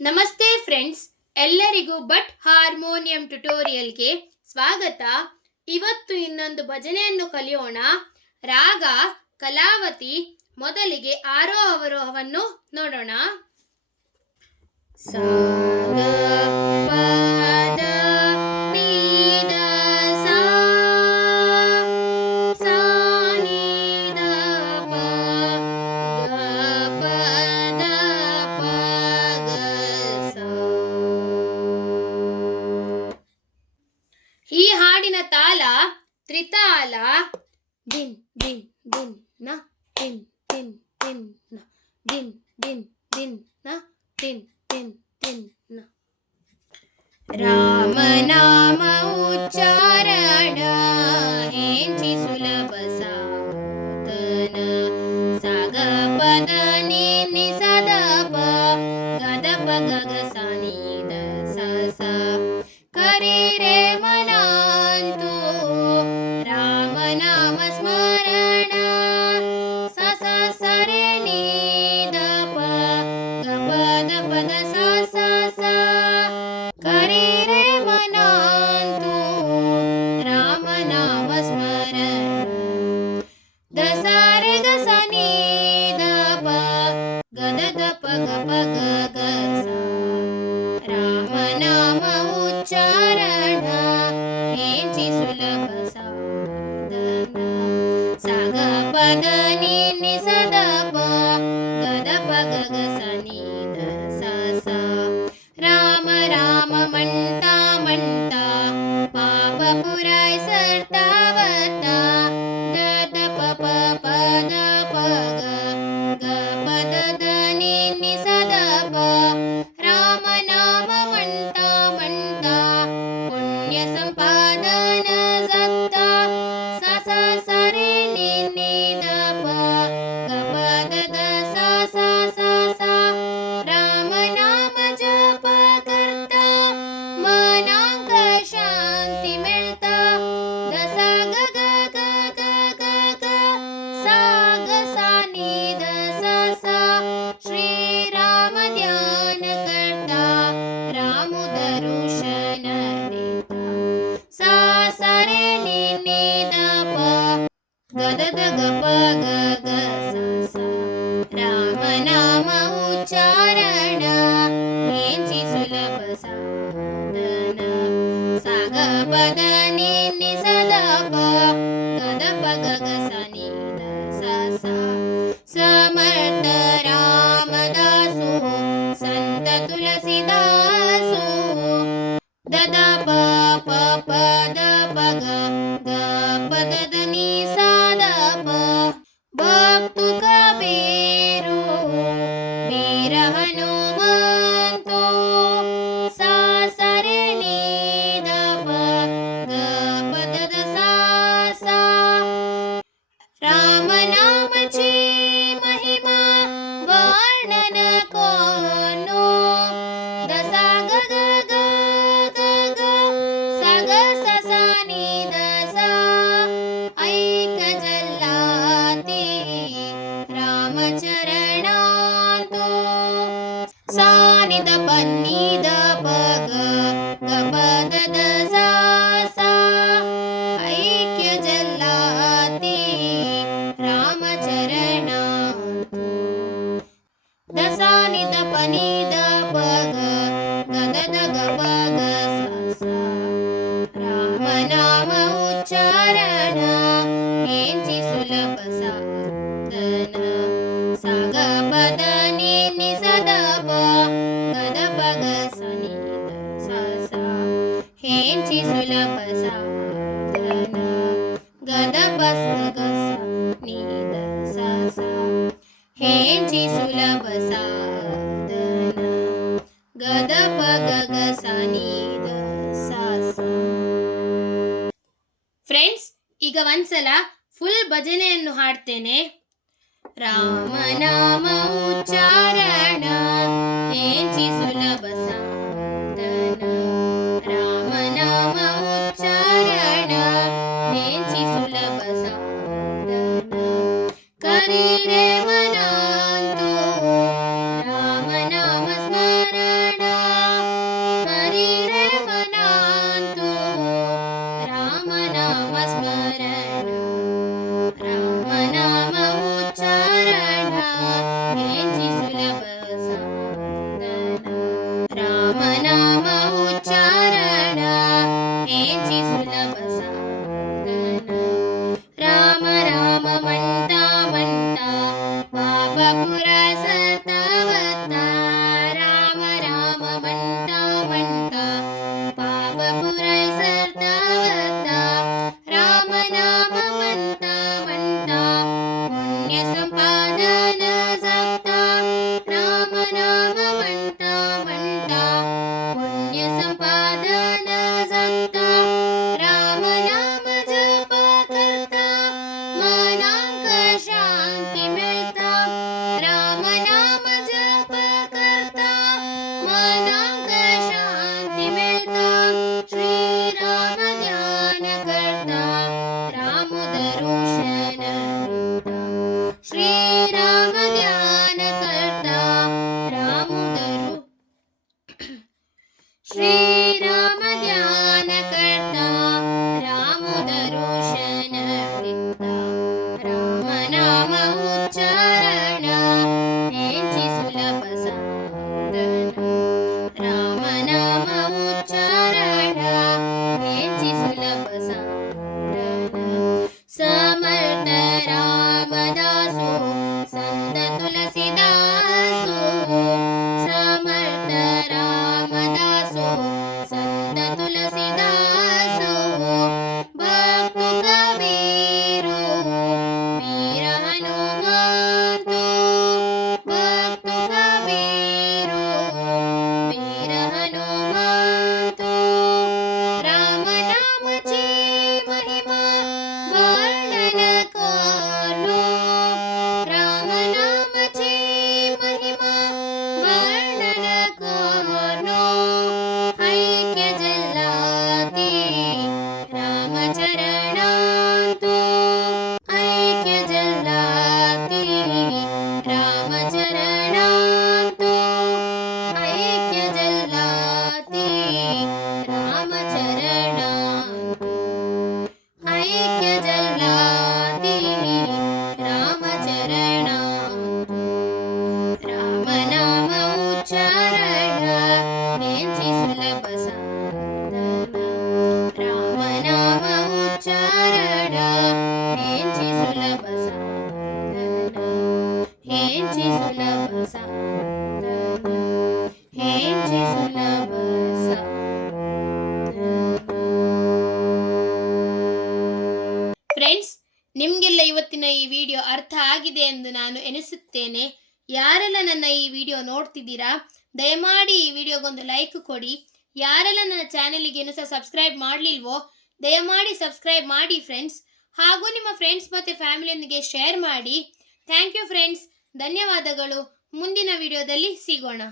ನಮಸ್ತೆ ಫ್ರೆಂಡ್ಸ್, ಎಲ್ಲರಿಗೂ but harmonium ಟ್ಯುಟೋರಿಯಲ್ಗೆ ಸ್ವಾಗತ. ಇವತ್ತು ಇನ್ನೊಂದು ಭಜನೆಯನ್ನು ಕಲಿಯೋಣ. ರಾಗ ಕಲಾವತಿ. ಮೊದಲಿಗೆ ಆರೋಹ ಅವರೋಹವನ್ನು ನೋಡೋಣ. ಸಾ ಗ ಪ ದ ನೀ ದ ಸಾ, ಸಾ ನೀ ದ ಪ, ಗ ಪ ದ ಪ ಗ ಸಾ. ಈ ಹಾಡಿನ ತಾಳ ತ್ರಿತಾಳ. ದಿನ್ ದಿನ್ ದಿನ್ ನ, ದಿನ್ ದಿನ್ ದಿನ್ ನ, ದಿನ್ ದಿನ್ ದಿನ್ ನ, ದಿನ್ ದಿನ್ ದಿನ್ ನ. ರಾಮನಾಮ ಉಚ್ಚಾರಣ ಹೆಂಚಿ ಸುಲಭ ಸಾಧನ. ಸಾಗ ಪದ ನಿ ಸದ ಪ, ಗದ ಪ ಗಗ ಸ ನಿ ದ ಸ ಸ. ಕರಿ ರೇ ಮನಾಂತು ರಾಮನಾಮ ಸ್ಮರಣ. ಸ ಸ ಸ ರೇ ನಿ ದ ಪ, ಗ ಪದ ಪದ ಸ ಸ ಸ. ಕರಿ ರೇ ಮನಾಂತು ರಾಮನಾಮ ಸ್ಮರಣ. ದ ಸ ರೇ ಗ ಸ ನಿ ದ ಪ, ಗದ ದ ಪ ಗ ಪ ಗ ಗ ಸ. ರಾಮನಾಮ ಉಚ್ಚಾರಣ ಹೆಂಚಿ ಸುಲಭ ಸಾಧನ. ಸಾಗ ಪದ ನಿ ಸದ ಪ, ಗದ ಪ ಗಗ ಸ ನಿ ದ ಸ ಸ. ರಾಮ ರಾಮ ಮಂಟ ಮಂಟ ಪಾಪ ಪುರೈಸರ್ತಾವತ. ದ ದ ಪ ಪ ಪ ದ ಪ ಗ, ಗ ಪದ ದ ನಿ ಸದ ಪ. ರಾಮ ನಾಮ ಮಂಟ ಮಂಟ ಪುಣ್ಯ ಸಂಪಾದನ ಸತ್ತ. ಸ ಸ ಸ ರೇ ನಿ ದ ಪ, ಗ ಪದ ದ ಸ ಸ ಸ ಸ. ರಾಮ ನಾಮ ಜಪ ಕರ್ತ ಮನಾಂಗ ಶಾಂತಿ ಮಿಳ್ತ. ದ ಸ ಗ ಗ ಗ ಗ ಗ ಗ, ಸ ಗ ಸ ನಿ ದ ಸ ಸ. ಶ್ರೀರಾಮ ಧ್ಯಾನ ಕರ್ತ ರಾಮು ದರುಶನ ದೇತ. ಸ ಸ ರೇ ನಿ ದ ಪ, ಗದ ದ ಗ ಪ ಗ ಗ ಸ ಸ. ರಾಮನಾಮ ಉಚ್ಚಾರಣ ಹೆಂಚಿ ಸುಲಭ ಸಾಧನ. ಸಾಗ ಪದ ನಿ ಸದ ಪ, ಗದ ಪ ಗ ಗ ಸ ನಿ ದ ಸ ಸ. ಸಮರ್ಥ ರಾಮದಾಸು ಸಂತ ತುಳಸಿದಾಸು. ದದ ಪ ಪ ಪ ದ ಪ ಗ, ಗ ಪದ ದ ನಿ ಸಾದ ಪ. ಭಕ್ತು ಕಬೀರು ವೀರ ಹನುಮಂತು. ಸ ಸ ರೇ ನಿ ದ ಪ, ಗ ಪದ ದ ಸ ಸ. ರಾಮನಾಮ ಛೇ ಮಹಿಮಾ ವರ್ಣನ ಕೋನು. ದ ಸ ಗ ಗ ಗ ಗ ಗ, ಸ ಗ ಸ ಸ ನಿ ದ ಸ. ಐಕ ಜಲ್ಲಾತಿ ರಾಮಚರಣಾಂತು. ಸ ನಿ ದ ಪ ನಿ ದ ಪ ಗ, ಗ ಪದ ದ ಸ ಸ. ಐಕ್ಯ ಜಲ್ಲಾತಿ ರಾಮಚರಣಾಂತು. ದ ಸ ನಿ ದ ಪ ನಿ ದ ಪ ಗ, ಗದ ದ ಗ ಪ ಗ ಸ ಸ. ರಾಮನಾಮ ಉಚ್ಚಾರಣ ಹೆಂಚಿ ಸುಲಭ ಸಾಧನ. ಸಾಗ ಪದ ನಿ ಸದ ಪ, ಗದ ಪ ಗ ಸ ನಿ ದ ಸ ಸ. ಹೆಂಚಿ ಸುಲಭ ಸಾಧನ. ಗದ ಪ ಗ ಸ ನಿ ದ ಸ ಸ. ಹೆಂಚಿ ಸುಲಭ ಸಾಧನ. ಗದ ಪ ಗ ಗ ಸ ನಿ ದ ಸ ಸ. ಫ್ರೆಂಡ್ಸ್, ಈಗ ಒಂದ್ಸಲ ಫುಲ್ ಭಜನೆಯನ್ನು ಹಾಡ್ತೇನೆ. ರಾಮನಾಮ ಉಚ್ಚಾರಣ ಹೆಂಚಿ ಸುಲಭ ಸಾಧನ. ರಾಮನಾಮ ಉಚ್ಚಾರಣ ಹೆಂಚಿ ಸುಲಭ ಸಾಧನ. ಕರಿ ರೇ ಮನಾಂತು ರಾಮನಾಮ ಸ್ಮರಣ. मनांक शांति मिलता, श्री राम ध्यान करता, राम दर्शन मिलता, श्री राम ध्यान करता, राम श्री राम ध्यान करता, राम दर्शन दिखता, राम नाम उच्चारण हेंची सुलभ साधन, राम नाम उच्चारण हेंची सुलभ साधन, समर्थ रामदासो संत तुलसीदासो, समर्थ रामदासो संत तुलसीदासो, भक्त कबीरो वीर हनुमंतो, भक्त कबीरो वीर हनुमंतो, राम नामची महिमा वर्णन करो, राम नामची महिमा वर्णन करो, ऐक्य जल्लाती रामचरणांतो, ऐक्य जल्लाती रामचरणांतो, ऐक्य जल्लाती रामचरणांतो, ऐक्य जल्लाती रामचरणांतो, राम नाम उच्चारण हेंची सुलभ साधन, राम नाम उच्चारण हेंची सुलभ साधन, हेंची सुलभ साधन, हेंची सुलभ साधन. ಫ್ರೆಂಡ್ಸ್, ನಿಮಗೆಲ್ಲ ಇವತ್ತಿನ ಈ ವಿಡಿಯೋ ಅರ್ಥ ಆಗಿದೆ ಎಂದು ನಾನು ಎನಿಸುತ್ತೇನೆ. ಯಾರೆಲ್ಲ ನನ್ನ ಈ ವಿಡಿಯೋ ನೋಡ್ತಿದ್ದೀರಾ, ದಯಮಾಡಿ ಈ ವಿಡಿಯೋಗೊಂದು ಲೈಕ್ ಕೊಡಿ. ಯಾರೆಲ್ಲ ನನ್ನ ಚಾನೆಲಿಗೆ ಇನ್ನೂ ಸಹ ಸಬ್ಸ್ಕ್ರೈಬ್ ಮಾಡಲಿಲ್ವೋ ದಯಮಾಡಿ ಸಬ್ಸ್ಕ್ರೈಬ್ ಮಾಡಿ ಫ್ರೆಂಡ್ಸ್. ಹಾಗೂ ನಿಮ್ಮ ಫ್ರೆಂಡ್ಸ್ ಮತ್ತು ಫ್ಯಾಮಿಲಿಯೊಂದಿಗೆ ಶೇರ್ ಮಾಡಿ. ಥ್ಯಾಂಕ್ ಯು ಫ್ರೆಂಡ್ಸ್, ಧನ್ಯವಾದಗಳು. ಮುಂದಿನ ವಿಡಿಯೋದಲ್ಲಿ ಸಿಗೋಣ.